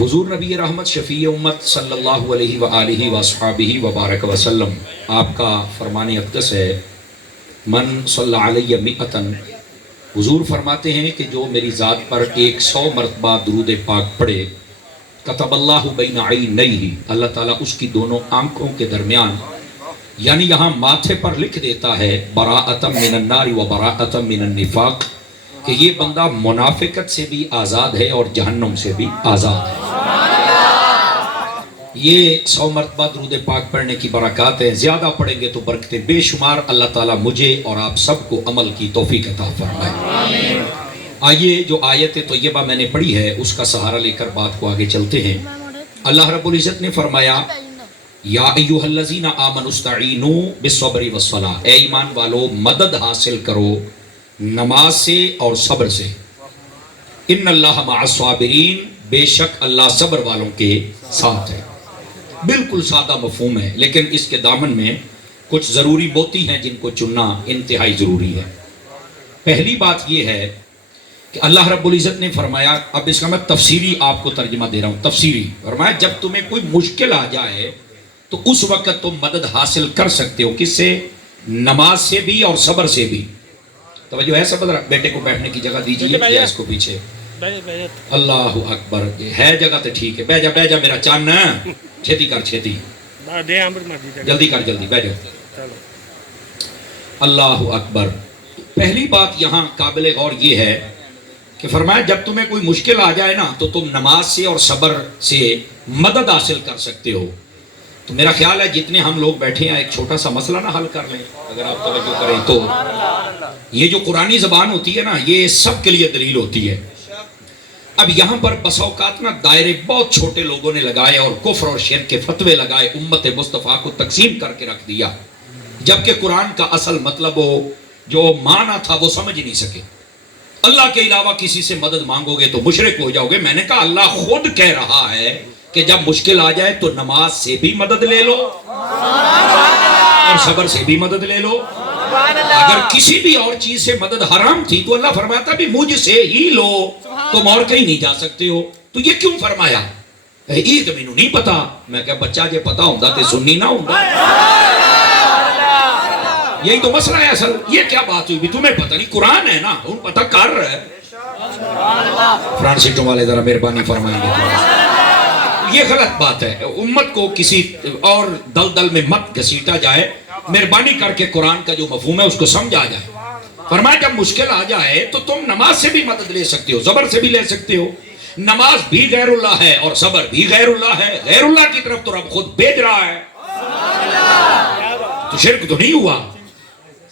حضور نبی رحمت شفیع امت صلی اللہ علیہ وآلہ وصحبہ وبارک وسلم آپ کا فرمان اقدس ہے، من صلی علیہ مئتن، حضور فرماتے ہیں کہ جو میری ذات پر 100 مرتبہ درود پاک پڑھے، کتب اللہ بین عینیہ، اللہ تعالیٰ اس کی دونوں آنکھوں کے درمیان، یعنی یہاں ماتھے پر لکھ دیتا ہے براءۃ من النار و براءۃ من النفاق، کہ یہ بندہ منافقت سے بھی آزاد ہے اور جہنم سے بھی آزاد ہے۔ یہ 100 مرتبہ درود پاک پڑھنے کی برکات ہیں، زیادہ پڑھیں گے تو برکتیں بے شمار۔ اللہ تعالیٰ مجھے اور آپ سب کو عمل کی توفیق عطا فرمائے۔ آئیے جو آیت طیبہ میں نے پڑھی ہے اس کا سہارا لے کر بات کو آگے چلتے ہیں۔ اللہ رب العزت نے فرمایا یا ایھا الذین آمنوا استعینوا بالصبر والصلاۃ، اے ایمان والو مدد حاصل کرو نماز سے اور صبر سے۔ ان اللہ مع الصابرین، بے شک اللہ صبر والوں کے ساتھ ہے۔ بالکل سادہ مفہوم ہے، لیکن اس کے دامن میں کچھ ضروری موتی ہیں جن کو چننا انتہائی ضروری ہے۔ پہلی بات یہ ہے کہ اللہ رب العزت نے فرمایا، اب اس کا میں تفسیری آپ کو ترجمہ دے رہا ہوں، تفسیری فرمایا جب تمہیں کوئی مشکل آ جائے تو اس وقت تم مدد حاصل کر سکتے ہو، کس سے؟ نماز سے بھی اور صبر سے بھی۔ توجہ ہے سب؟ بیٹے کو بیٹھنے کی جگہ دیجیے یا اس کو پیچھے۔ اللہ اکبر، ہے جگہ تو ٹھیک ہے، بہ جا میرا چان، چھیتی کر چھیتی، جلدی کر جلدی، بہ جا۔ اللہ اکبر۔ پہلی بات یہاں قابل غور یہ ہے کہ فرمایا جب تمہیں کوئی مشکل آ جائے نا تو تم نماز سے اور صبر سے مدد حاصل کر سکتے ہو۔ تو میرا خیال ہے جتنے ہم لوگ بیٹھے ہیں ایک چھوٹا سا مسئلہ نہ حل کر لیں اگر آپ توجہ کریں تو۔ یہ جو قرآنی زبان ہوتی ہے نا یہ سب کے لیے دلیل ہوتی ہے۔ اب یہاں پر بس اوقات نا دائرے بہت چھوٹے لوگوں نے لگائے اور کفر اور شرک کے فتوے لگائے، امت مصطفیٰ کو تقسیم کر کے رکھ دیا، جبکہ قرآن کا اصل مطلب ہو جو معنی تھا وہ سمجھ نہیں سکے۔ اللہ کے علاوہ کسی سے مدد مانگو گے تو مشرک ہو جاؤ گے۔ میں نے کہا اللہ خود کہہ رہا ہے کہ جب مشکل آ جائے تو نماز سے بھی مدد لے لو اور صبر سے بھی مدد لے لو۔ اگر کسی بھی اور چیز سے مدد حرام تھی تو اللہ فرماتا بھی مجھ سے ہی لو، تم اور کہیں نہیں جا سکتے ہو۔ تو یہ کیوں فرمایا؟ یہ تو مینوں نہیں پتا۔ میں کہا بچہ جے پتا ہوندا تے سنی نہ ہوندا۔ یہی تو مسئلہ ہے اصل۔ یہ کیا بات ہوئی بھی تمہیں پتہ نہیں؟ قرآن ہے نا، ہوں پتہ کر رہا ہے۔ فرانٹ سیٹوں والے ذرا مہربانی فرمائیں گے۔ یہ غلط بات ہے، امت کو کسی اور دلدل میں مت گھسیٹا جائے۔ مہربانی کر کے قرآن کا جو مفہوم ہے اس کو سمجھا جائے۔ فرمایا جب مشکل آ جائے تو تم نماز سے بھی مدد لے سکتے ہو، صبر سے بھی لے سکتے ہو۔ نماز بھی غیر اللہ ہے اور صبر بھی غیر اللہ ہے۔ غیر اللہ کی طرف تو رب خود بھیج رہا ہے، تو شرک تو نہیں ہوا۔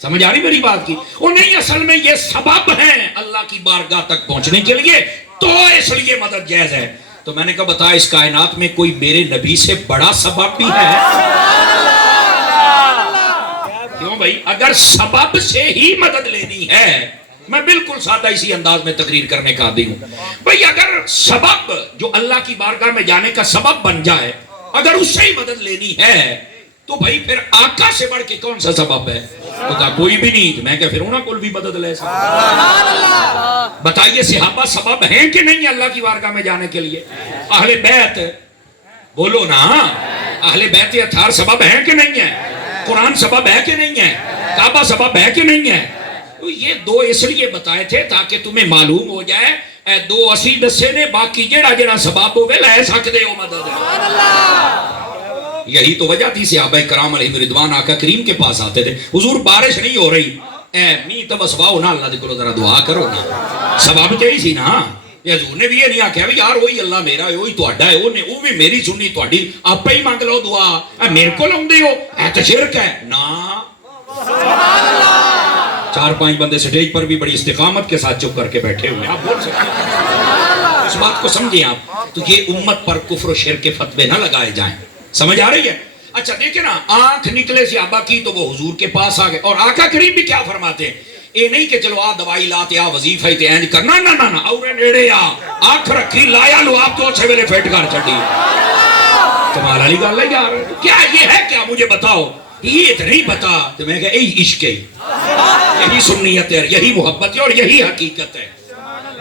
سمجھ آ رہی میری بات کی؟ وہ نہیں، اصل میں یہ سبب ہیں اللہ کی بارگاہ تک پہنچنے کے لیے، تو اس لیے مدد جائز ہے۔ تو میں نے کہا بتا اس کائنات میں کوئی میرے نبی سے بڑا سبب بھی ہے؟ کیوں بھائی؟ اگر سبب سے ہی مدد لینی ہے، میں بالکل سادہ اسی انداز میں تقریر کرنے کا عادی ہوں بھائی، اگر سبب جو اللہ کی بارگاہ میں جانے کا سبب بن جائے، اگر اس سے ہی مدد لینی ہے تو بھائی پھر آقا سے بڑھ کے کون سا سبب ہے؟ بتا کوئی بھی نہیں۔ میں کہ پھر انہوں کو بھی مدد لے سکتا۔ بتائیے صحابہ سبب ہیں کہ نہیں اللہ کی بارگاہ میں جانے کے لیے؟ اہل بیت بولو نا، اہل بیت اطہار سبب ہیں کہ نہیں ہے؟ قرآن سبب ہے کہ نہیں ہے؟ کعبہ سبب ہے کہ نہیں ہے؟ تو یہ دو اس لیے بتائے تھے تاکہ تمہیں معلوم ہو جائے اے دو اسی دسے نے باقی جڑا جڑا سبب ہوئے لے سکتے ہو مدد ہے۔ یہی تو وجہ تھی صحابہ کرام علیہ رضوان آقا کریم کے پاس آتے تھے، حضور بارش نہیں ہو رہی، اے می تو بسواؤ نا، اللہ دے کولو ذرا دعا کرو نا۔ سبب چاہیے سی نا۔ حضور نے بھی یہ نہیں آکھیا بھی یار وہی اللہ میرا ہے، وہی تہاڈا ہے، وہ بھی میری سنی تہاڈی، آپ ہی مانگ لو دعا، اے میرے کو لاؤندے ہو، اے تو شرک ہے نا۔ 4-5 بندے سٹیج پر بھی بڑی استقامت کے ساتھ چپ کر کے بیٹھے ہوئے، آپ بول سکتے ہیں، اس بات کو سمجھیں آپ۔ تو یہ امت پر کفر و شرک کے فتوے نہ لگائے جائیں، سمجھ آ رہی ہے؟ اچھا دیکھیں نا، آنکھ نکلے صحابہ کی تو وہ حضور کے پاس آ گئے، اور آقا کریم بھی کیا فرماتے ہیں؟ یہ نہیں کہ چلو دوائی لاتے وظیفہ تے اینج کرنا، نہ نہ نہ، اور نیڑے آنکھ رکھی لایا لو آپ تو اچھے ویلے فٹ کر چڑی۔ کمال والی گل ہے یار، کیا یہ ہے؟ کیا مجھے بتاؤ، یہ تو نہیں پتا۔ تو میں کہا یہی عشق ہے، یہی سنیت ہے، یہی محبت ہے اور یہی حقیقت ہے۔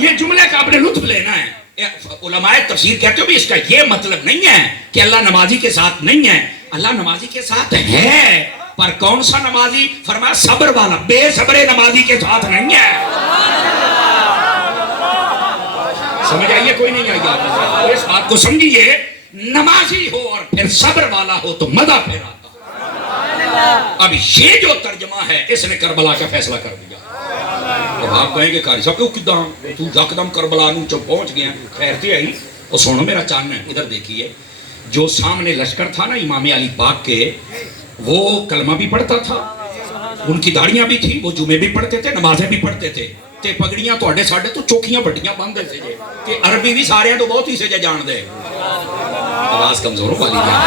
یہ جملے کا آپ نے لطف لینا ہے. علماء تفسیر کہتے ہو بھی اس کا یہ مطلب نہیں ہے کہ اللہ نمازی کے ساتھ نہیں ہے. اللہ نمازی کے ساتھ ہے، پر کون سا نمازی؟ فرمایا صبر والا. بے صبر نمازی کے ساتھ نہیں ہے. سمجھ آئیے کوئی نہیں آئی آپ اس بات کو سمجھیے. نمازی ہو اور پھر صبر والا ہو تو مزہ پھر آتا. اب یہ جو ترجمہ ہے اس نے کربلا کا فیصلہ کر دیا. اب آپ کہیں گے قاری صاحب کیوں کدام تو یکدم کربلا نو چپ پہنچ گیا. خیر تھی آئی اور سنو میرا چان ہے. ادھر دیکھیے جو سامنے لشکر تھا نا امام علی پاک کے، وہ کلمہ بھی پڑھتا تھا، ان کی داڑیاں بھی تھی، وہ جمعے بھی پڑھتے تھے، نمازیں بھی پڑھتے تھے تے پگڑیاں توڑے ساڑھے تو چوکیاں بڑیاں باندھے تھے جے کہ عربی بھی سارے ہیں تو بہت ہی سے جان دے. آواز کمزوروں والی جائے.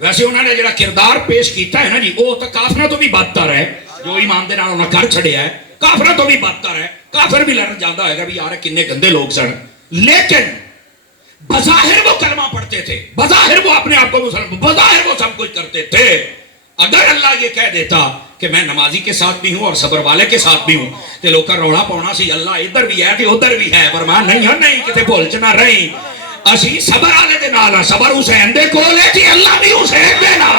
ویسے انہوں نے جڑا کردار پیش کیتا ہے نا جی وہ تو کافرہ تو بھی بدتر ہے. جو ایمان دے نال انہاں کر چھڑیا ہے کافرہ تو بھی بدتر ہے. کافر بھی لڑن جاتا ہے گا بھی یار کنے گندے لوگ سن، لیکن بظاہر وہ کلمہ پڑھتے تھے، بظاہر وہ اپنے آپ کو مسلمان، بظاہر وہ سب کچھ کرتے تھے. اگر اللہ یہ کہہ دیتا کہ میں نمازی کے ساتھ بھی ہوں اور صبر والے کے ساتھ بھی ہوں تو لوگ کا روڑا پاؤنا سی اللہ ادھر بھی ہے تو ادھر بھی ہے. فرمان نہیں ہے نہیں کتے بھول چنا رہی اسی صبر والے دے نال صبر حسین دے کولے تھی اللہ بھی حسین دے نال.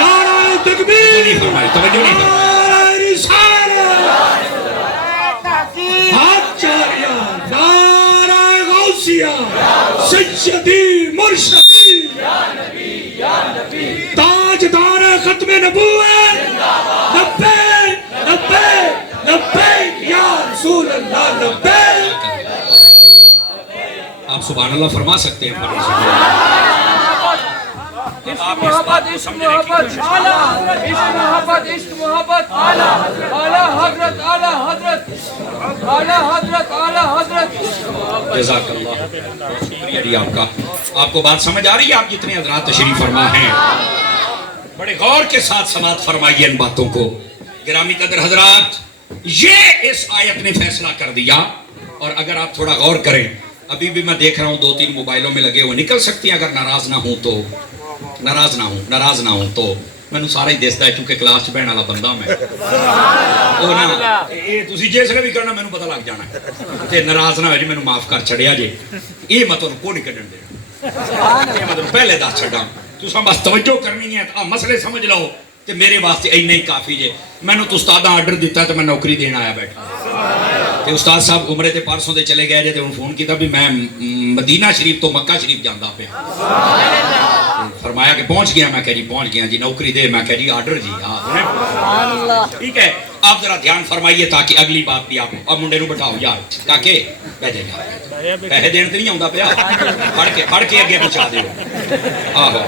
نعرہ تکبیر، نہیں فرمائی توجہ نہیں فرمائی. نعرہ رسالت، آچاریہ، نعرہ غوثیہ، سیدی مرشدی، تاجدار ختم نبوت، لبیک لبیک لبیک یا رسول اللہ لبیک. آپ سبحان اللہ فرما سکتے ہیں. عشق محبت عشق محبت اعلیٰ عشق محبت عشق محبت اعلیٰ اعلیٰ حضرت اعلیٰ حضرت اعلیٰ حضرت اعلیٰ حضرت. جزاک اللہ شکریہ جی آپ کا. آپ کو بات سمجھ آ رہی ہے؟ آپ جتنے حضرات تشریف فرما ہیں بڑے غور کے ساتھ سماعت فرمائیے ان باتوں کو. گرامی قدر حضرات، یہ اس آیت نے فیصلہ کر دیا. اور اگر آپ تھوڑا غور کریں، ابھی بھی میں دیکھ رہا ہوں 2-3 موبائلوں میں لگے ہوئے، نکل سکتی ہیں اگر ناراض نہ ہوں تو. ناراض نہ ہوں تو میں نے سارا ہی دیستا ہے کیونکہ کلاس چ بہن والا بندہ میں وہ نا یہ تسی جس بھی کرنا مینوں پتہ لگ جانا تے ناراض نہ ہو جی مینوں معاف کر چھڑیا جی. یہ مطلب کو نہیں کڈن دے، یہ مطلب پہلے دس چھڈاں تساں بس توجہ کرنی ہے. مسئلے سمجھ لو تے میرے واسطے اینا ہی کافی جے. مینوں تو استاداں آرڈر دیتا تے میں نوکری دین آیا بیٹھا تے استاد صاحب عمرے تے پرسوں دے چلے گئے جے تے ہن فون کیتا بھی میں مدینہ شریف تو مکہ شریف جاندا پیا. فرمایا کہ پہنچ گیا. میں کہا جی پہنچ گیا جی. نوکری دے؟ میں کہا جی آرڈر جی. ٹھیک ہے آپ ذرا دھیان فرمائیے تاکہ اگلی بات بھی آپ اب منڈے نو بٹھاؤ یار تاکہ بیٹھے جا پیسے دین تو نہیں آتا پیا پڑھ کے اگے پہنچا دیو. آہو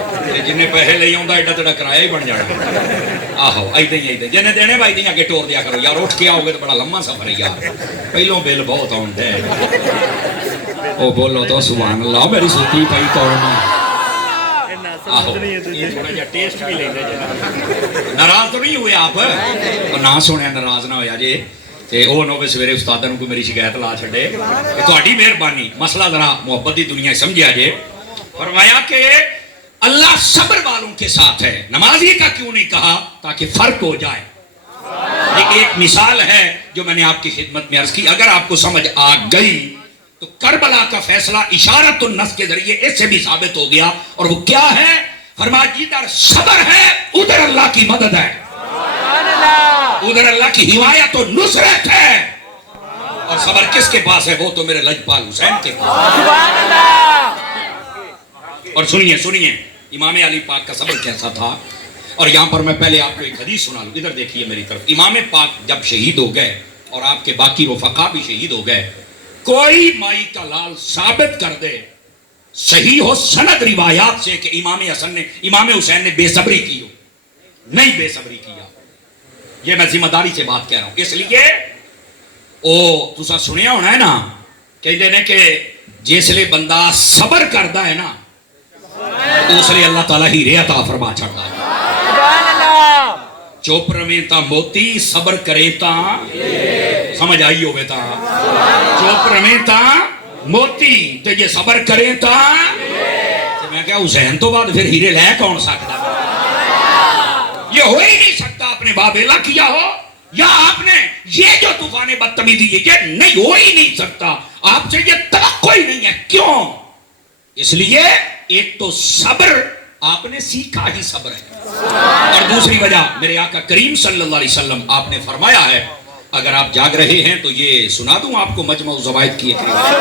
جن پیسے لے آتا ایڈا تیرا کرایہ ہی بن جانا. آہو ایدا ہی جن دینے بھائی دیں اگے ٹور دیا کرو یار. اٹھ کے آؤ گے تو بڑا لمبا سفر ہے یار. پہلوں بل بہت آتا ہے. او بولو تو سبحان اللہ میری سوتی پئی قوم. ٹیسٹ بھی لینا جی. ناراض تو نہیں ہوئے آپ نہ سنیا ناراض نہ ہویا جی تے او نو سویرے استاداں نوں کوئی میری شکایت لا چھڈے. تہاڈی مہربانی مسئلہ ذرا محبت دی دنیا سمجھیا جے. فرمایا کہ اللہ صبر والوں کے ساتھ ہے. نمازی کا کیوں نہیں کہا؟ تاکہ فرق ہو جائے. یہ ایک مثال ہے جو میں نے آپ کی خدمت میں عرض کی. اگر آپ کو سمجھ آ گئی تو کربلا کا فیصلہ اشارت النص کے ذریعے اس سے بھی ثابت ہو گیا. اور وہ کیا ہے؟ فرمایا جدھر صبر ہے ادھر اللہ کی مدد ہے، ادھر اللہ کی حمایت و نصرت ہے. اور صبر کس کے پاس ہے؟ وہ تو میرے لجپال حسین کے پاس. اور سنیے امام علی پاک کا صبر کیسا تھا. اور یہاں پر میں پہلے آپ کو ایک حدیث سنا لوں. ادھر دیکھیے میری طرف. امام پاک جب شہید ہو گئے اور آپ کے باقی رفقا بھی شہید ہو گئے، کوئی مائی کا لال ثابت کر دے صحیح ہو سند روایات سے کہ امام حسین نے بے صبری کی ہو. نہیں بے صبری کیا. یہ میں ذمہ داری سے بات کہہ رہا ہوں. اس لیے او تسا سنیا ہونا ہے نا کہتے ہیں کہ جس لئے بندہ صبر کرتا ہے نا اس لئے اللہ تعالیٰ ہی عطا فرما چھڑتا ہے. چوپ رویں تا موتی صبر کریں تا سمجھ آئی ہوئے تا. چوپ رویں تا موتی تو یہ صبر کریں تا میں کہا حسین تو بعد پھر ہیرے لے کون سکتا؟ یہ ہو ہی نہیں سکتا. اپنے باب اللہ کیا ہو یا آپ نے یہ جو طوفان بدتمیزی ہے یہ نہیں ہو ہی نہیں سکتا, آپ سے یہ توقع ہی نہیں ہے. کیوں؟ اس لیے ایک تو صبر آپ نے سیکھا ہی صبر ہے, اور دوسری وجہ میرے آقا کریم صلی اللہ علیہ وسلم آپ نے فرمایا ہے, اگر آپ جاگ رہے ہیں تو یہ سنا دوں آپ کو مجمع الزوائد کی ایک روایت.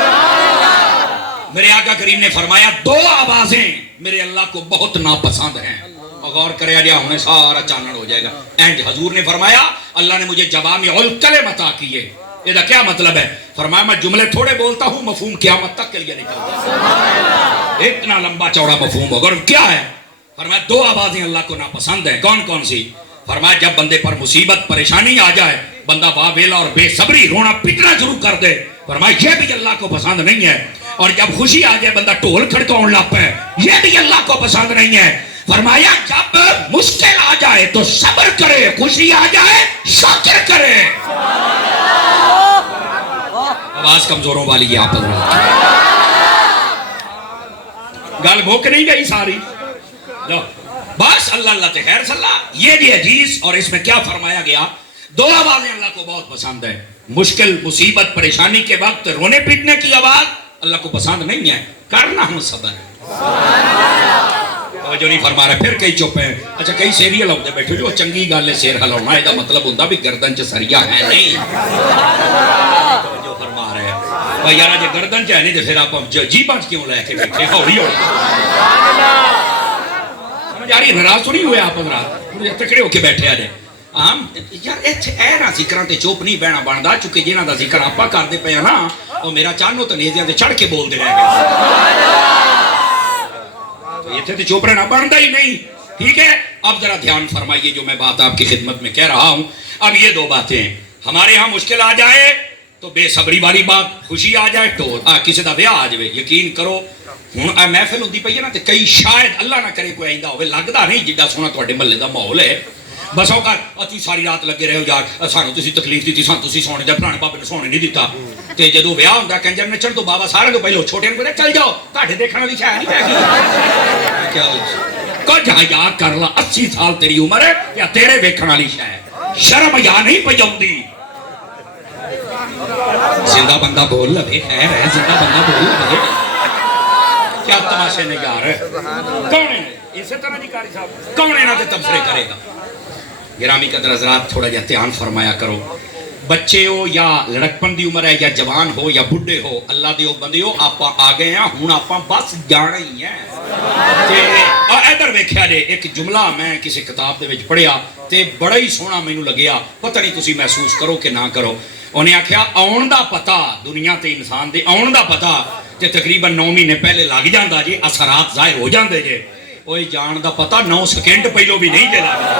میرے آقا کریم نے فرمایا دو آوازیں میرے اللہ کو بہت ناپسند ہیں, اور غور کرے آجا ہمیں سارا چانن ہو جائے گا. اینڈ حضور نے فرمایا اللہ نے مجھے جوامع الکلم عطا کیے. یہ دا کیا مطلب ہے؟ فرمایا میں جملے تھوڑے بولتا ہوں, مفہوم قیامت تک کے لیے نکلتا ہے. اتنا لمبا چوڑا مفہوم ہوگا. اور کیا ہے؟ فرمایا دو آوازیں اللہ کو ناپسند ہیں. کون کون سی؟ فرمایا جب بندے پر مصیبت پریشانی آ جائے, بندہ واویلا اور بے صبری رونا پیٹنا شروع کر دے, فرمایا یہ بھی اللہ کو پسند نہیں ہے. اور جب خوشی آ جائے بندہ ٹول کھڑکاؤں لگ پے, یہ بھی اللہ کو پسند نہیں ہے. فرمایا جب مشکل آ جائے تو صبر کرے, خوشی آ جائے شکر کرے. آواز کمزوروں والی ہے آپ گل بھوک نہیں گئی ساری. بس اللہ اللہ تے خیر صلاح. یہ بھی حدیث, اور اس میں کیا فرمایا گیا؟ دو آوازیں اللہ کو بہت پسند ہے. مشکل مصیبت پریشانی کے وقت رونے پیٹنے کی آواز اللہ کو پسند نہیں ہے, کرنا ہم صبر. جو نہیں فرما رہے پھر کئی چپ ہیں. اچھا کئی سیریل ہوتے بیٹھے جو چنگی گل ہے سیر ہلاؤنا, یہ مطلب ہوتا بھی گردن چ سریا ہے نہیں. جو فرما رہے ہیں بھائی یار جی گردن چ ہے نہیں تو پھر آپ جیباں کیوں لے کے بیٹھے ہولی ہولی سمجھ آ رہی؟ ناراض تو نہیں ہوئے آپ حضرات تکڑے ہو کے بیٹھے آ جائے. یار اے نہ ذکراں تے چپ نہیں بہنا بنتا, چونکہ جنہاں دا ذکر آپ کرتے پے ہیں نا وہ میرا چانو تو نیزیاں تے چڑھ کے بولتے رہ گئے. یہ تو چوپ رہنا بنتا ہی نہیں. ٹھیک ہے, اب ذرا دھیان فرمائیے جو میں بات آپ کی خدمت میں کہہ رہا ہوں. اب یہ دو باتیں ہمارے ہاں مشکل آ جائے تو بے صبری والی بات, خوشی آ جائے تو کسی دا بیاہ آ جائے. یقین کرو ہوں محفل ہوندی پئی ہے نا تے کئی شاید اللہ نہ کرے کوئی آئندہ ہوئے, لگدا نہیں جڈا سونا تواڈے محلے دا ماحول ہے. بس اوقات اتی ساری رات لگے رہے ہو یار سانو تسی تکلیف دیتی, سانو تسی سونے دا پرانے بابے نے سونے نہیں دیتا. تے جدوں ویاہ ہوندا کنجر نچن تو بابا سارے تو پہلو چھوٹے نوں کہندا چل جاؤ تہاڈے دیکھਣ والی شے نہیں پے گی. کیا کچھ حیا کر لا, 80 سال تیری عمر ہے یا تیرے ویکھਣ والی شے ہے, شرم حیا نہیں پئی اوندی. زندہ بندہ بول لے, خیر ہے زندہ بندہ بول لے. کیا تماشے نگار کون ہے اسی طرح جی قاری صاحب کون انہاں تے تبصرے کرے گا؟ گرامی قدر حضرات تھوڑا جہا دھیان فرمایا کرو. بچے ہو یا لڑکپن دی عمر ہے یا جوان ہو یا بڈھے ہو, اللہ دیو بندے ہو, آپ آ گئے ہیں ہوں آپ بس جانا ہی ہے. ادھر ویکھیا جے ایک جملہ میں کسی کتاب دے وچ پڑھیا تے بڑا ہی سونا مینوں لگیا, پتہ نہیں تسی محسوس کرو کہ نہ کرو. انہیں آکھیا آن دا پتہ دنیا تے انسان دے آن دا پتہ تے تقریباً 9 مہینے پہلے لگ جاندا جے, اثرات ظاہر ہو جاندے جے. اوے جان دا پتہ 9 سیکنڈ پہلو بھی نہیں جے لگدا.